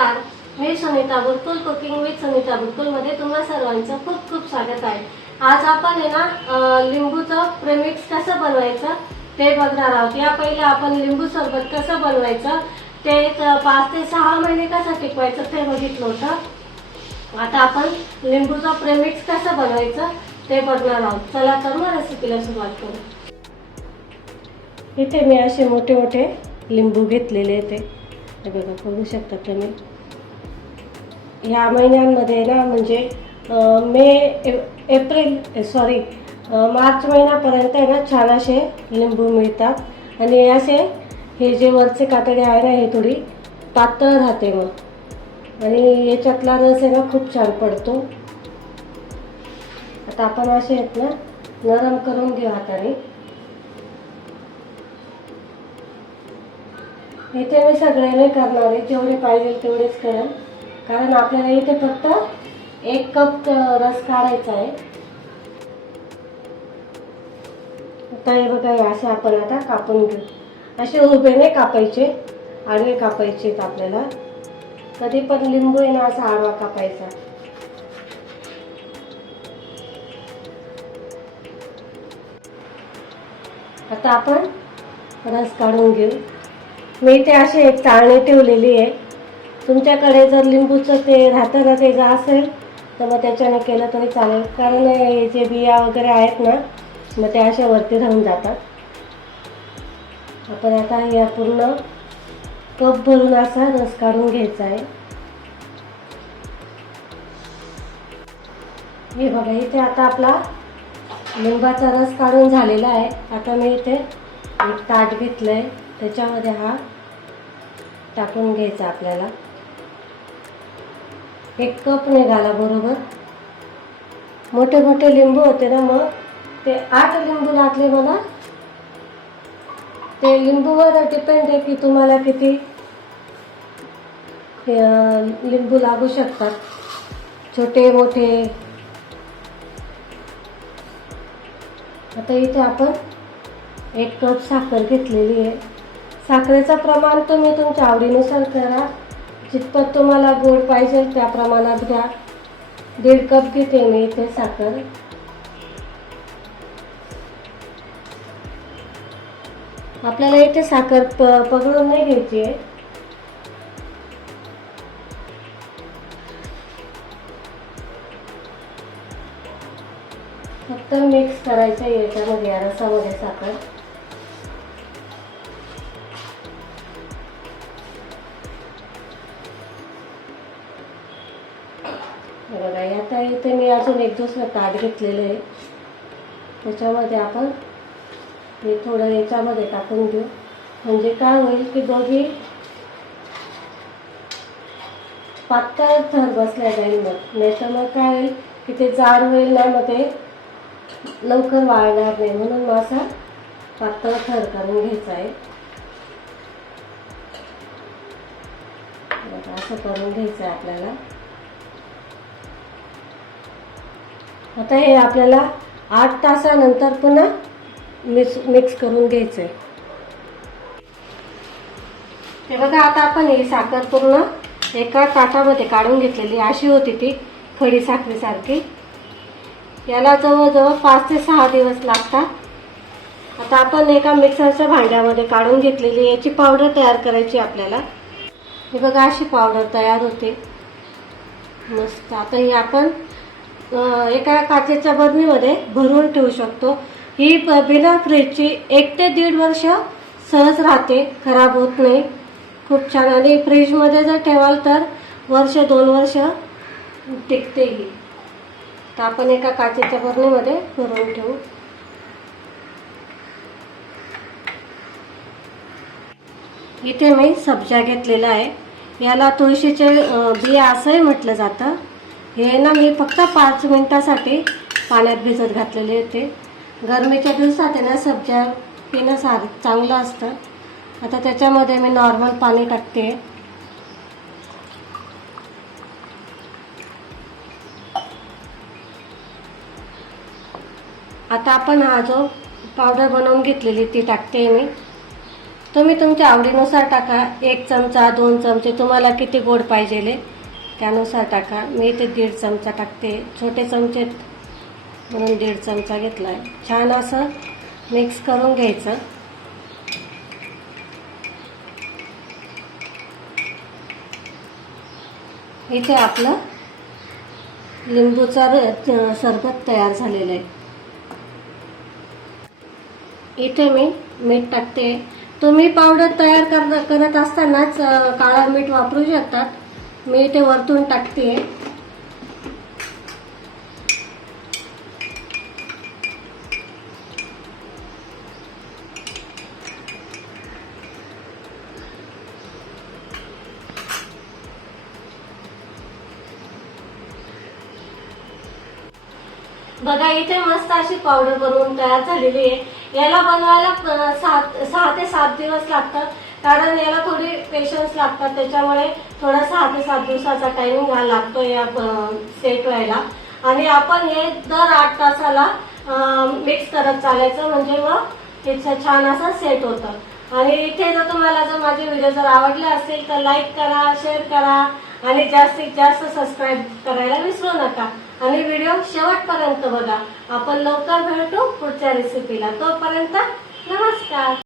नमस्कार. मी Sunita Burkul cooking with Sunita बुरकुलमध्ये तुम्हा सर्वांचं खूप खूप स्वागत आहे. आज आपण आहे ना लिंबूचं प्रेमिक्स कसं बनवायचं ते बघणार आहोत. या पहिले आपण लिंबू सरबत कसं बनवायचं ते एक पाच ते सहा महिने कसं टिकवायचं ते बघितलं होतं. आता आपण लिंबूचं प्रेमिक्स कसं बनवायचं ते बघणार आहोत. चला तर मग रेसिपीला सुरुवात करू. इथे मी असे मोठे मोठे लिंबू घेतलेले ते. बघा बघू शकता तुम्ही. ह्या महिन्यांमध्ये ना म्हणजे मे एप्रिल सॉरी मार्च महिन्यापर्यंत आहे ना छान असे लिंबू मिळतात. आणि असे हे जे वरचे कातडे आहे ना हे थोडी पातळ राहते मग. आणि याच्यातला रस आहे ना खूप छान पडतो. आता आपण असे आहेत ना नरम करून घेऊ हाताने. इथे मी सगळे नाही करणार आहे जेवढे पाहिजे तेवढेच करेन. कारण आपल्याला इथे फक्त एक कप रस काढायचा आहे. आता हे बघा हे असे आपण आता कापून घेऊ. असे उभे नाही कापायचे आडवे कापायचे आपल्याला. कधी पण लिंबू येणं ना असा आडवा कापायचा. आता आपण रस काढून घेऊ. मी इथे अशी एक चाळणी ठेवलेली आहे. तुमच्याकडे जर लिंबूचं ते राहतं ना ते जर असेल तर मग त्याच्याने केलं तरी चालेल. कारण हे जे बिया वगैरे आहेत ना मग ते अशा वरती राहून जातात. आपण आता या पूर्ण कप भरून असा रस काढून घ्यायचा आहे. हे बघा इथे आता आपला लिंबाचा रस काढून झालेला आहे. आता मी इथे एक ताट घेतलं आहे त्याच्यामध्ये हा टाकून घ्यायचा आपल्याला. एक कप निघाला बरोबर. मोठे मोठे लिंबू होते ना मग? ते आठ लिंबू लागले मला. ते लिंबूवर डिपेंड आहे की तुम्हाला किती लिंबू लागू शकतात. छोटे मोठे. आता इथे आपण एक कप साखर घेतलेली आहे. साखरेचं प्रमाण तुम्ही तुमच्या आवडीनुसार करा. जितपत तुम्हाला गोड पाहिजे त्या प्रमाणात घ्या. दीड कप घेते मी इथे साखर. आपल्याला इथे साखर प पकडून नाही घ्यायची आहे. फक्त मिक्स करायचं आहे याच्यामध्ये या रसामध्ये साखर. बघा आता इथे मी अजून एक दुसरं ताट घेतलेलं आहे. त्याच्यामध्ये आपण हे थोडं याच्यामध्ये टाकून घेऊ म्हणजे काय होईल की दोघी पातळ थर बसल्या जाईल मग नाही तर मग काय होईल की ते जाड होईल ना मग ते लवकर वाळणार नाही. म्हणून मग असा पातळ थर करून घ्यायचा आहे. असं करून घ्यायचं आहे आपल्याला. आता हे आपल्याला आठ तासानंतर पुन्हा मिक्स मिक्स करून घ्यायचं आहे हे बघा आता आपण ही साखर पूर्ण एका ताटामध्ये काढून घेतलेली अशी होती ती खडी साखरेसारखी. याला जवळजवळ पाच ते सहा दिवस लागतात. आता आपण एका मिक्सरच्या भांड्यामध्ये काढून घेतलेली याची पावडर तयार करायची आपल्याला. हे बघा अशी पावडर तयार होते. मस्त. आता ही आपण एका काचेच्या बरणीमध्ये भरून ठेवू शकतो. ही ब- बिना फ्रीजची एक ते दीड वर्ष सहज राहते खराब होत नाही. खूप छान. आणि फ्रीजमध्ये जर ठेवाल तर वर्ष दोन वर्ष टिकते ही. तर आपण एका काचेच्या बरणीमध्ये भरून ठेवू. इथे मी सब्जा घेतलेला आहे. याला तुळशीचे बिया असंही म्हटलं जातं. हे ना मी फक्त पाच मिनिटासाठी पाण्यात भिजत घातलेले होते. गरमीच्या दिवसात आहे ना सब्ज्या पिणं सार चांगलं असतं. आता त्याच्यामध्ये मी नॉर्मल पाणी टाकते. आता आपण हा जो पावडर बनवून घेतलेली ती टाकते मी. तुम्ही तुमच्या आवडीनुसार टाका. एक चमचा दोन चमचे तुम्हाला किती गोड पाहिजेले. त्यानुसार टाका. मी इथे दीड चमचा टाकते. छोटे चमचे म्हणून दीड चमचा घेतला आहे छान असं मिक्स करून घ्यायचं. इथे आपलं लिंबूचा सरबत तयार झालेलं आहे. इथे मी मीठ टाकते. तुम्ही पावडर तयार कर करत असतानाच काळा मीठ वापरू शकतात. मी इथे वरतून टाकते. बघा इथे मस्त अशी पावडर बनवून तयार झालेली आहे. याला बनवायला सात सहा ते सात दिवस लागतात. कारण याला थोडी पेशन्स लागतात. त्याच्यामुळे थोडा सहा ते सात दिवसाचा टायमिंग हा लागतो या सेट व्हायला. आणि आपण हे दर आठ तासाला मिक्स करत चालायचं म्हणजे मग हे छान असं सेट होतं. आणि इथे जर तुम्हाला जर माझे व्हिडिओ जर आवडले असेल तर लाईक करा शेअर करा आणि जास्तीत जास्त सबस्क्राईब करायला विसरू नका. आणि व्हिडिओ शेवटपर्यंत बघा. आपण लवकर भेटू पुढच्या रेसिपीला तोपर्यंत नमस्कार.